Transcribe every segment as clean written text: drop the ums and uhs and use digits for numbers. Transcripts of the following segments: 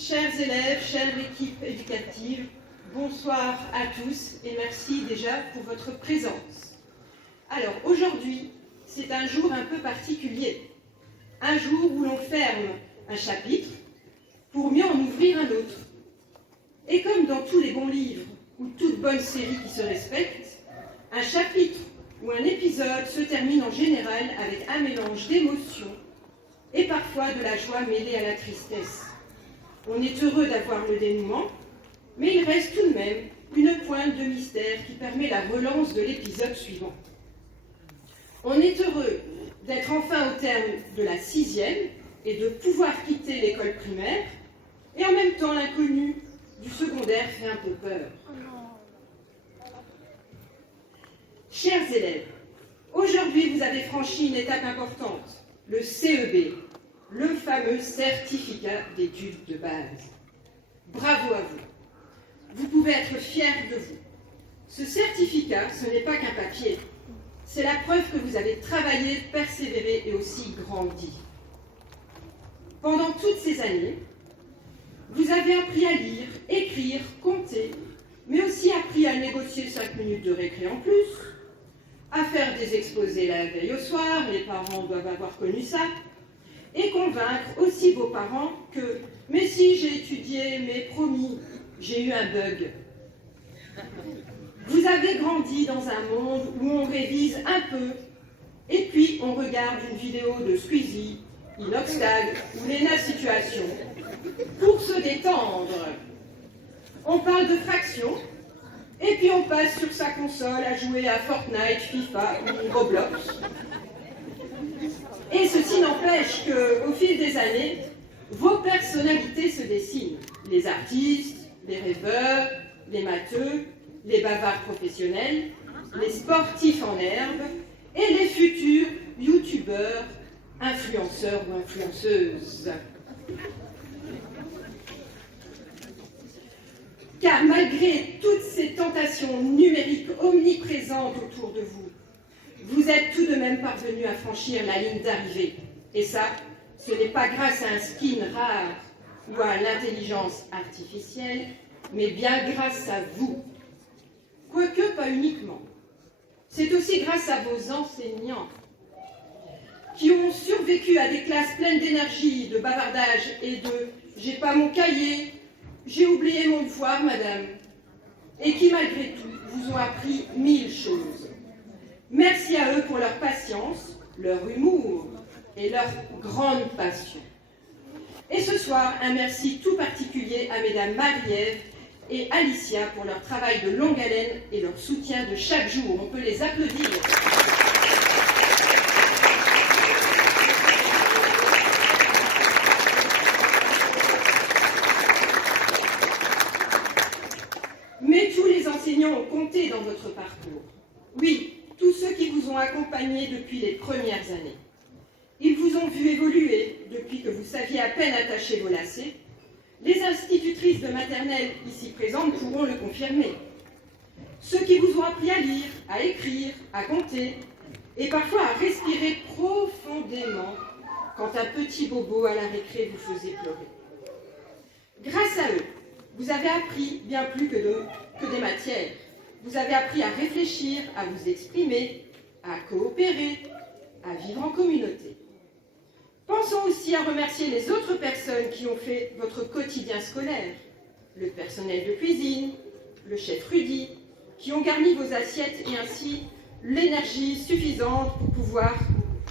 Chers élèves, chère équipe éducative, bonsoir à tous et merci déjà pour votre présence. Alors aujourd'hui, c'est un jour un peu particulier, un jour où l'on ferme un chapitre pour mieux en ouvrir un autre. Et comme dans tous les bons livres ou toute bonne série qui se respecte, un chapitre ou un épisode se termine en général avec un mélange d'émotions et parfois de la joie mêlée à la tristesse. On est heureux d'avoir le dénouement, mais il reste tout de même une pointe de mystère qui permet la relance de l'épisode suivant. On est heureux d'être enfin au terme de la 6e et de pouvoir quitter l'école primaire, et en même temps l'inconnu du secondaire fait un peu peur. Chers élèves, aujourd'hui vous avez franchi une étape importante, le CEB, le fameux certificat d'études de base. Bravo à vous. Vous pouvez être fiers de vous. Ce certificat, ce n'est pas qu'un papier. C'est la preuve que vous avez travaillé, persévéré et aussi grandi. Pendant toutes ces années, vous avez appris à lire, écrire, compter, mais aussi appris à négocier 5 minutes de récré en plus, à faire des exposés la veille au soir, les parents doivent avoir connu ça, et convaincre aussi vos parents que « mais si, j'ai étudié, mais promis, j'ai eu un bug ». Vous avez grandi dans un monde où on révise un peu, et puis on regarde une vidéo de Squeezie, Inoxtag ou Lena Situation pour se détendre. On parle de fractions, et puis on passe sur sa console à jouer à Fortnite, FIFA ou Roblox. Et ceci n'empêche qu'au fil des années, vos personnalités se dessinent. Les artistes, les rêveurs, les matheux, les bavards professionnels, les sportifs en herbe et les futurs youtubeurs, influenceurs ou influenceuses. Car malgré toutes ces tentations numériques omniprésentes autour de vous, vous êtes tout de même parvenu à franchir la ligne d'arrivée. Et ça, ce n'est pas grâce à un skin rare ou à l'intelligence artificielle, mais bien grâce à vous. Quoique pas uniquement. C'est aussi grâce à vos enseignants qui ont survécu à des classes pleines d'énergie, de bavardage et de « j'ai pas mon cahier, j'ai oublié mon devoir, madame » et qui, malgré tout, vous ont appris 1000 choses. Merci à eux pour leur patience, leur humour et leur grande passion. Et ce soir, un merci tout particulier à mesdames Marie-Ève et Alicia pour leur travail de longue haleine et leur soutien de chaque jour. On peut les applaudir. Mais tous les enseignants ont compté dans votre parcours. Oui, tous ceux qui vous ont accompagné depuis les premières années. Ils vous ont vu évoluer depuis que vous saviez à peine attacher vos lacets. Les institutrices de maternelle ici présentes pourront le confirmer. Ceux qui vous ont appris à lire, à écrire, à compter, et parfois à respirer profondément quand un petit bobo à la récré vous faisait pleurer. Grâce à eux, vous avez appris bien plus que des matières. Vous avez appris à réfléchir, à vous exprimer, à coopérer, à vivre en communauté. Pensons aussi à remercier les autres personnes qui ont fait votre quotidien scolaire, le personnel de cuisine, le chef Rudy, qui ont garni vos assiettes et ainsi l'énergie suffisante pour pouvoir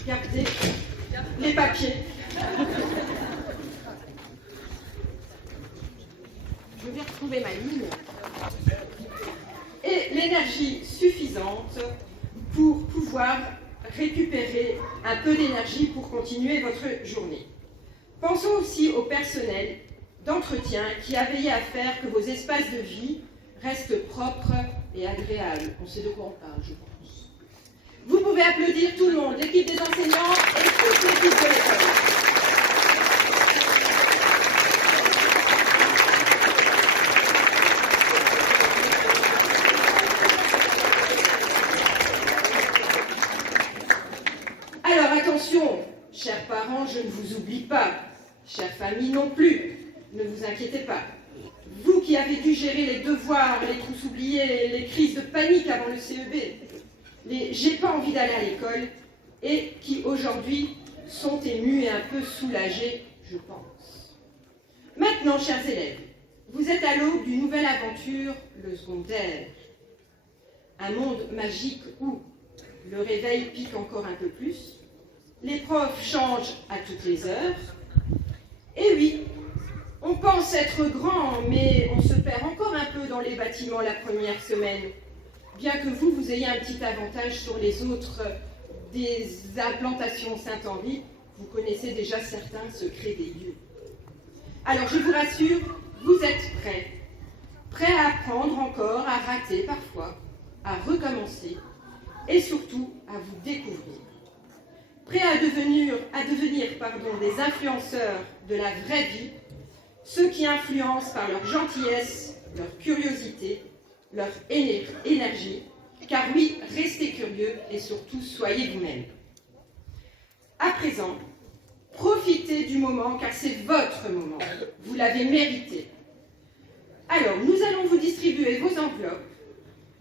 garder les papiers. Je vais retrouver ma ligne. Et l'énergie suffisante pour pouvoir récupérer un peu d'énergie pour continuer votre journée. Pensons aussi au personnel d'entretien qui a veillé à faire que vos espaces de vie restent propres et agréables. On sait de quoi on parle, je pense. Vous pouvez applaudir tout le monde, l'équipe des enseignants et toute l'équipe de l'école. Attention, chers parents, je ne vous oublie pas. Chère famille non plus. Ne vous inquiétez pas. Vous qui avez dû gérer les devoirs, les trousses oubliées, les crises de panique avant le CEB, les « j'ai pas envie d'aller à l'école » et qui aujourd'hui sont émus et un peu soulagés, je pense. Maintenant, chers élèves, vous êtes à l'aube d'une nouvelle aventure, le secondaire. Un monde magique où le réveil pique encore un peu plus, les profs changent à toutes les heures, et oui, on pense être grand, mais on se perd encore un peu dans les bâtiments la première semaine, bien que vous ayez un petit avantage sur les autres des implantations Saint-Henri, vous connaissez déjà certains secrets des lieux. Alors je vous rassure, vous êtes prêts à apprendre encore, à rater parfois, à recommencer, et surtout à vous découvrir. Prêts à devenir des influenceurs de la vraie vie, ceux qui influencent par leur gentillesse, leur curiosité, leur énergie, car oui, restez curieux et surtout soyez vous-même. À présent, profitez du moment car c'est votre moment, vous l'avez mérité. Alors, nous allons vous distribuer vos enveloppes.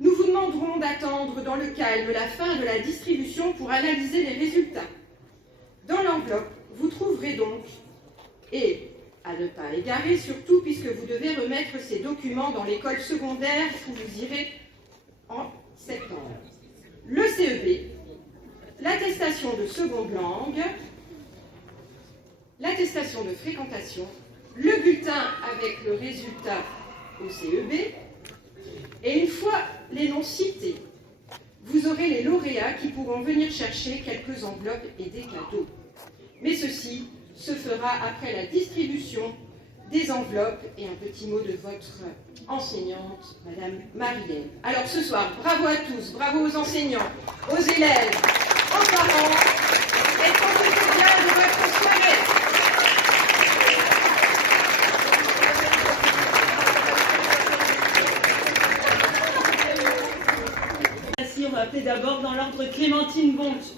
Nous vous demanderons d'attendre dans le calme la fin de la distribution pour analyser les résultats. Dans l'enveloppe, vous trouverez donc, et à ne pas égarer surtout, puisque vous devez remettre ces documents dans l'école secondaire où vous irez en septembre, le CEB, l'attestation de seconde langue, l'attestation de fréquentation, le bulletin avec le résultat au CEB, et une fois les noms cités, vous aurez les lauréats qui pourront venir chercher quelques enveloppes et des cadeaux. Mais ceci se fera après la distribution des enveloppes et un petit mot de votre enseignante, Madame Marielle. Alors ce soir, bravo à tous, bravo aux enseignants, aux élèves, aux parents, et profitez bien de votre soirée. On va appeler d'abord dans l'ordre Clémentine Bonte.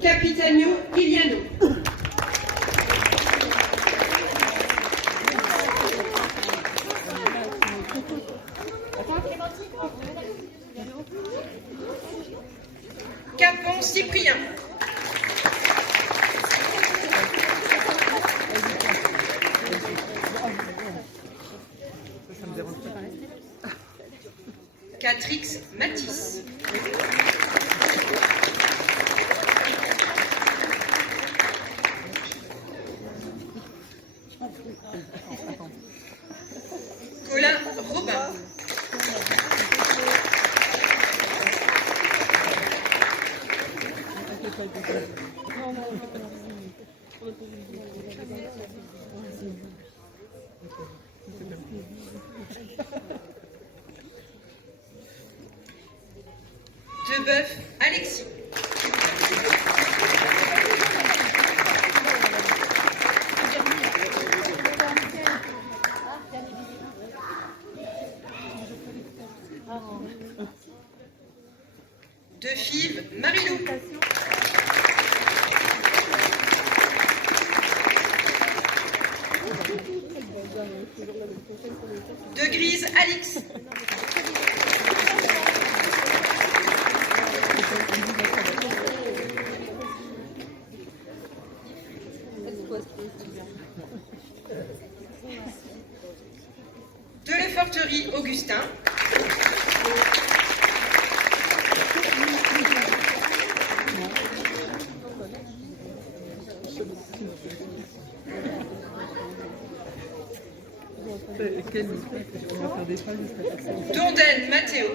Capitano Iliano. Capon Cyprien. Catrix Matisse. Colin Robin. Debeuf Alexis. Defive Marilou. De Grise Alix. De Leforterie Augustin. Donden Mathéo.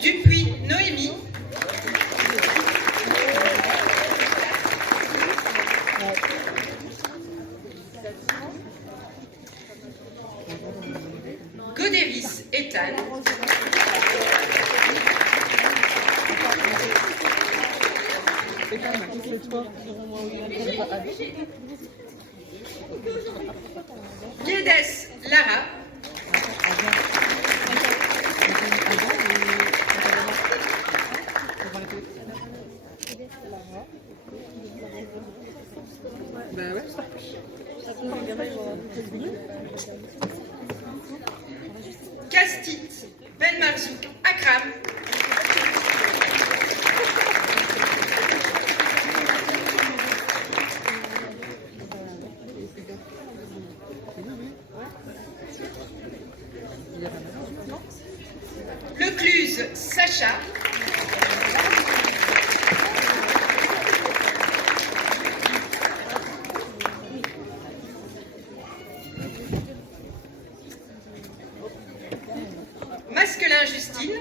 Dupuis Noémie. Godéris Ethan. Guedes Lara. Castit Ben Marzouk Akram. Lecluse Sacha. Masquelin Justine.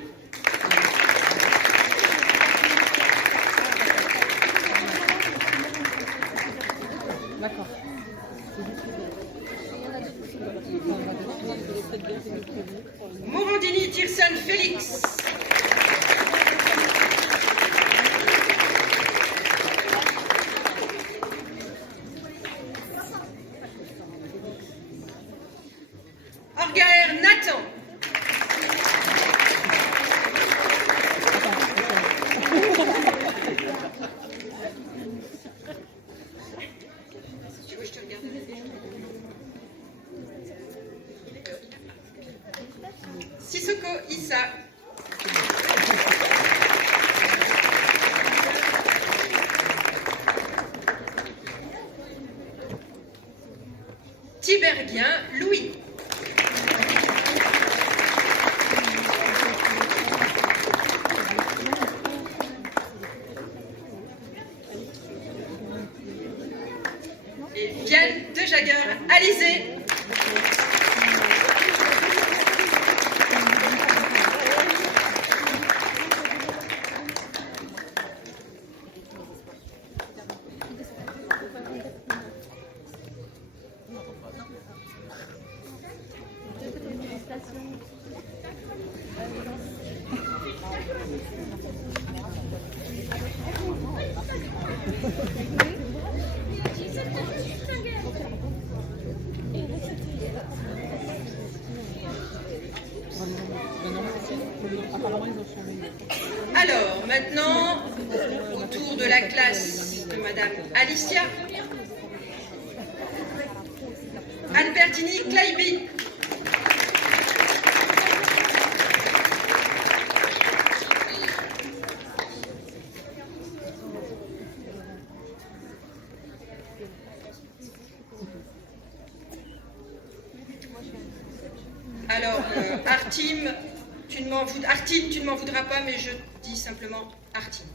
D'accord. Morandini Tirson Félix. Orgaer Nathan. Sissoko Issa. Tiberghien Louis. Et Vienne de Jaguer Alizé. Alors, maintenant, autour de la classe de Madame Alicia, Albertini Claiby. Alors, Artim, tu ne m'en voudras pas, mais je dis simplement Artim.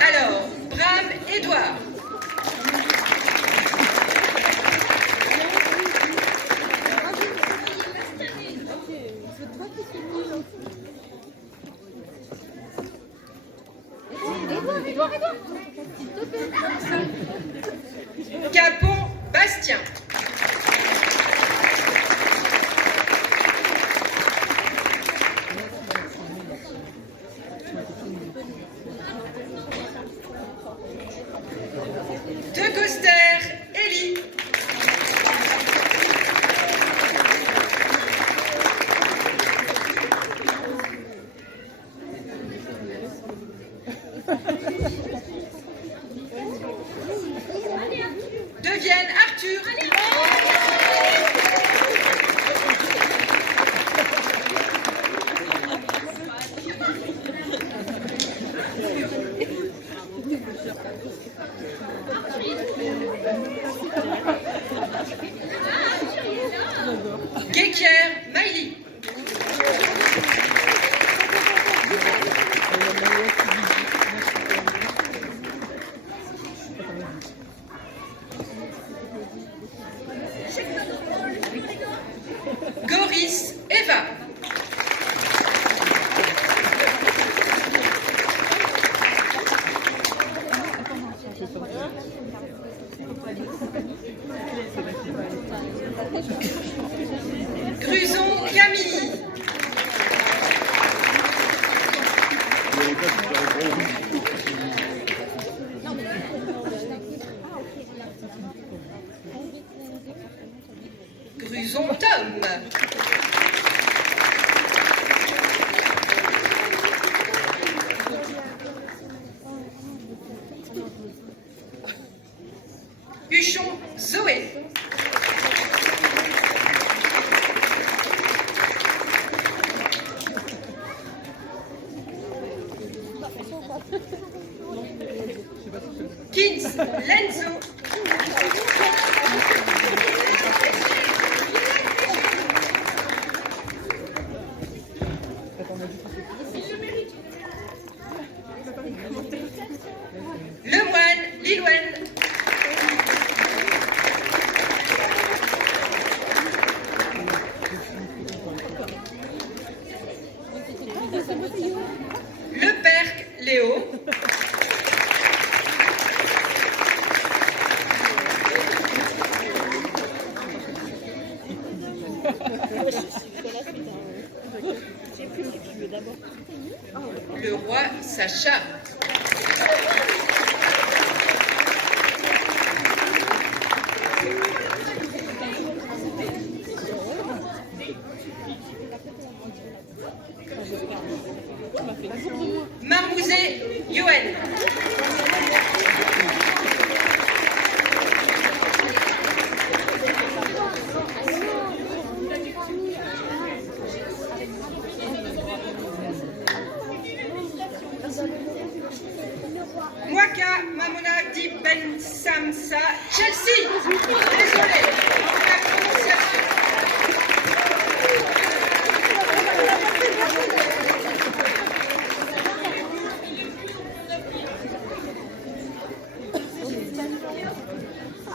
Alors, Bram Édouard. Gruson Camille. Gruson Tom. Huchon Zoé. Kins Lenzo. Lemoine Lilouen. Le Perc Léo. Le Roi Sacha. Marmouzet Yoann. Mwaka Mamona Di Ben Samsa Chelsea. Désolée pour la prononciation.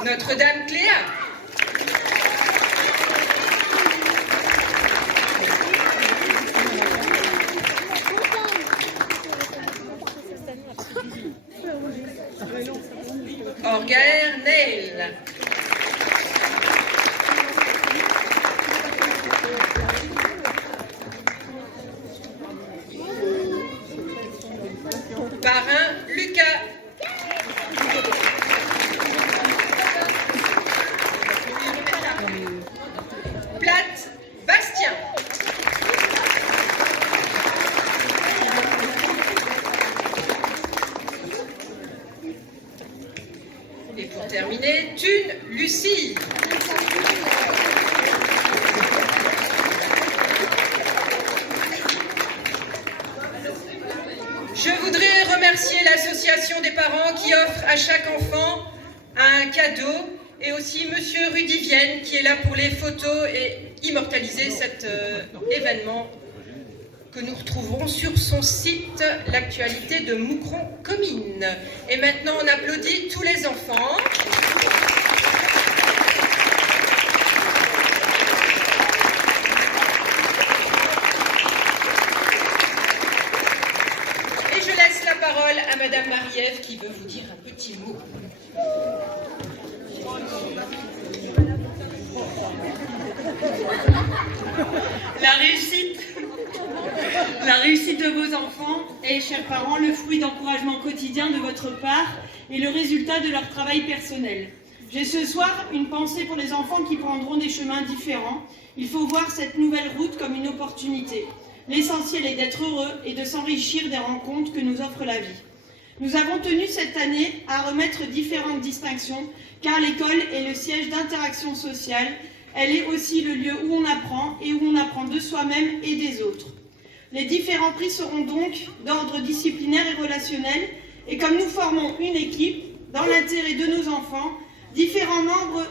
Notre-Dame Cléa. Orgaer Neil. Parrain Lucas. Plate Bastien. Et pour terminer, Thune Lucie. Je voudrais remercier l'association des parents qui offre à chaque enfant un cadeau et aussi Monsieur Rudy Vienne qui est là pour les photos et immortaliser cet événement que nous retrouverons sur son site L'actualité de Moucron-Comines. Et maintenant on applaudit tous les enfants. Et je laisse la parole à Madame Marie-Ève qui veut vous dire un petit mot. La réussite de vos enfants est, chers parents, le fruit d'encouragement quotidien de votre part et le résultat de leur travail personnel. J'ai ce soir une pensée pour les enfants qui prendront des chemins différents. Il faut voir cette nouvelle route comme une opportunité. L'essentiel est d'être heureux et de s'enrichir des rencontres que nous offre la vie. Nous avons tenu cette année à remettre différentes distinctions, car l'école est le siège d'interaction sociale. Elle est aussi le lieu où on apprend et où on apprend de soi-même et des autres. Les différents prix seront donc d'ordre disciplinaire et relationnel, et comme nous formons une équipe, dans l'intérêt de nos enfants, différents membres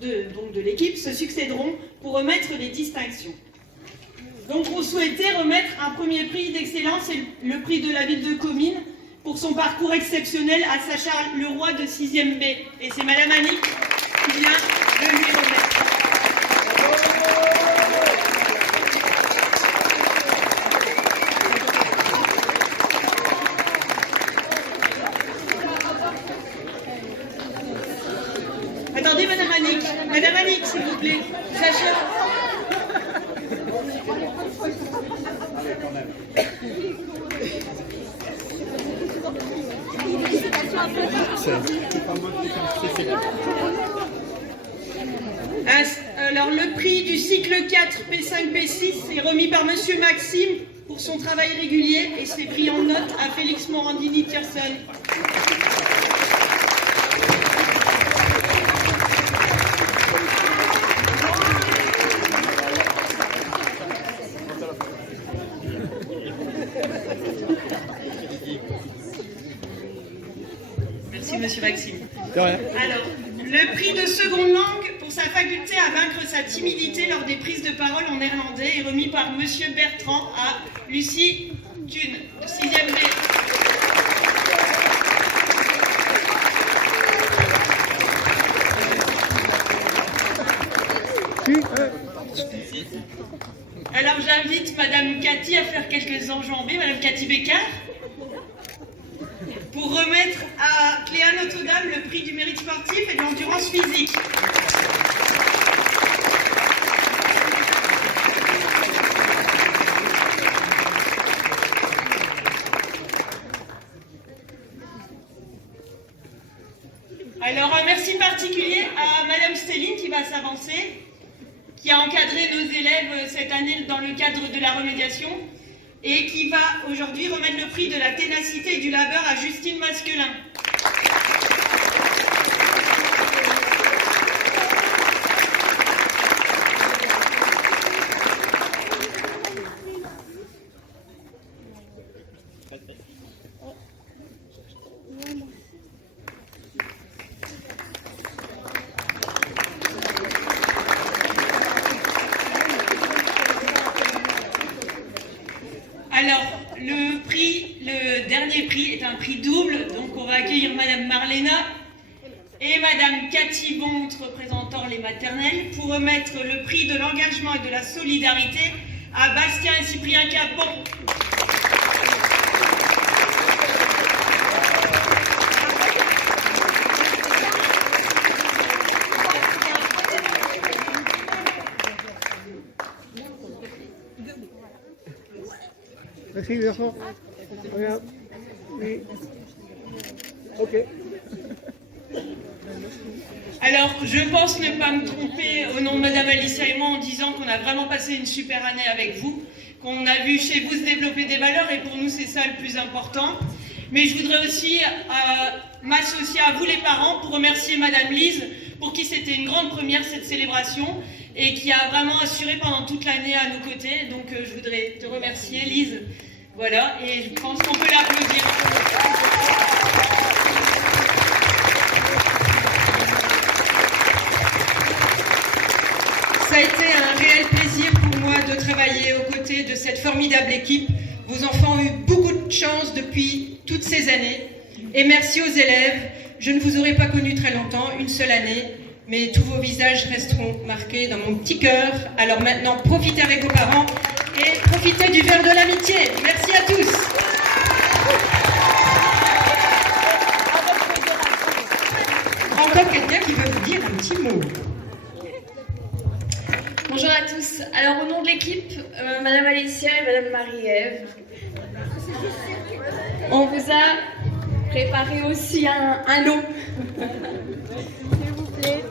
de l'équipe se succéderont pour remettre les distinctions. Donc on souhaitait remettre un premier prix d'excellence et le prix de la ville de Comines pour son parcours exceptionnel à Sacha Leroy de 6e B. Et c'est Madame Annick qui vient de lui remettre. Attendez, Madame Annick, s'il vous plaît. plaît. Sachez... Alors, le prix du cycle 4 P5 P6 est remis par Monsieur Maxime pour son travail régulier et c'est pris en note à Félix Morandini-Tierson. Merci, Monsieur Maxime. Alors, le prix de seconde langue pour sa faculté à vaincre sa timidité lors des prises de parole en néerlandais est remis par Monsieur Bertrand à Lucie Thune, 6e B. Alors j'invite Madame Cathy à faire quelques enjambées, Madame Cathy Beccard, pour remettre à Cléa Notre-Dame le prix du mérite sportif et de l'endurance physique. Alors un merci particulier à Madame Stéline qui va s'avancer, qui a encadré nos élèves cette année dans le cadre de la remédiation et qui va aujourd'hui remettre le prix de la ténacité et du labeur à Justine Masquelin. Alors, le dernier prix est un prix double, donc on va accueillir Madame Marlena et Madame Cathy Bonte, représentant les maternelles, pour remettre le prix de l'engagement et de la solidarité à Bastien et Cyprien Capon. Merci, Vincent. Regarde. Oui. Ok. Alors, je pense ne pas me tromper au nom de Madame Alicia et moi en disant qu'on a vraiment passé une super année avec vous, qu'on a vu chez vous se développer des valeurs et pour nous c'est ça le plus important. Mais je voudrais aussi m'associer à vous les parents pour remercier Madame Lise, pour qui c'était une grande première cette célébration et qui a vraiment assuré pendant toute l'année à nos côtés. Donc je voudrais te remercier Lise. Voilà, et je pense qu'on peut l'applaudir. Ça a été un réel plaisir pour moi de travailler aux côtés de cette formidable équipe. Vos enfants ont eu beaucoup de chance depuis toutes ces années. Et merci aux élèves. Je ne vous aurais pas connu très longtemps, une seule année, mais tous vos visages resteront marqués dans mon petit cœur. Alors maintenant, profitez avec vos parents et profitez du verre de l'amitié. Merci à tous. Encore quelqu'un qui veut vous dire un petit mot. Bonjour à tous. Alors au nom de l'équipe, Madame Alicia et Madame Marie-Ève, on vous a préparé aussi un lot. S'il vous plaît.